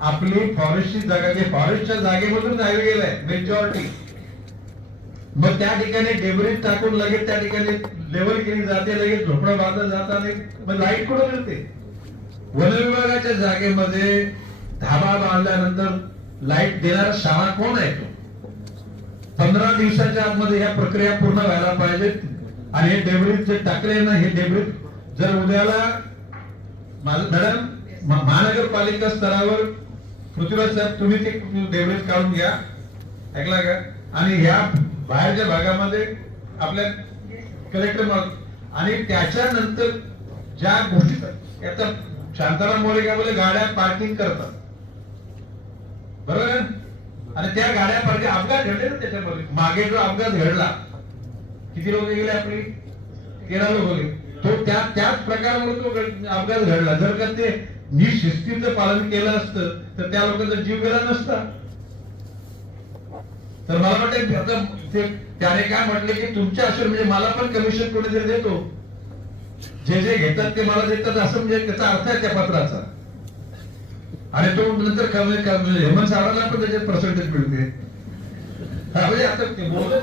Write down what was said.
आपली फॉरेस्टची जागा जे फॉरेस्टच्या जागेमधून हायवे गेलाय मेजॉरिटी, मग त्या ठिकाणी डेब्रिज टाकून लगेच त्या ठिकाणी लेवल केली जाते, लगेच झोपडं बांधलं जात नाही, मग लाईट कुठं मिळते? वन विभागाच्या जागेमध्ये धाबा बांधल्यानंतर लाईट देणारा शाळा कोण आहे? तो 15 दिवसाच्या आतमध्ये ह्या प्रक्रिया पूर्ण व्हायला पाहिजे. आणि हे डेब्रिज जे टाकले ना, हे डेब्रिज जर उद्याला मॅडम महानगरपालिका स्तरावर पृथ्वीराज साहेब तुम्ही ते डेब्रिज काढून घ्या, ऐकला का? आणि ह्या बाहेरच्या भागामध्ये आपल्या कलेक्टर आणि त्याच्यानंतर ज्या गोष्टी आता शांताराम मोळे काय बोले, गाड्या पार्किंग करतात बरोबर, आणि त्या गाड्या पार्किंग अपघात घडले ना त्याच्यामध्ये. मागे जो अपघात घडला किती लोक गेले? आपली 13 लोक गेले. तो त्याच प्रकारामुळे तो अपघात घडला. जर का ते निशिस्तीचं पालन केलं असतं तर त्या लोकांचा जीव गेला नसता. तर मला वाटतं त्याने काय म्हटले की तुमच्या असेल म्हणजे मला पण कमिशन कोणीतरी देतो, जे जे घेतात ते मला देतात, असं म्हणजे त्याचा अर्थ आहे त्या पत्राचा. आणि तो नंतर हेमंत साहेबांना पण त्याच्यात पर्सेंटेज मिळते. म्हणजे आता ते बोलत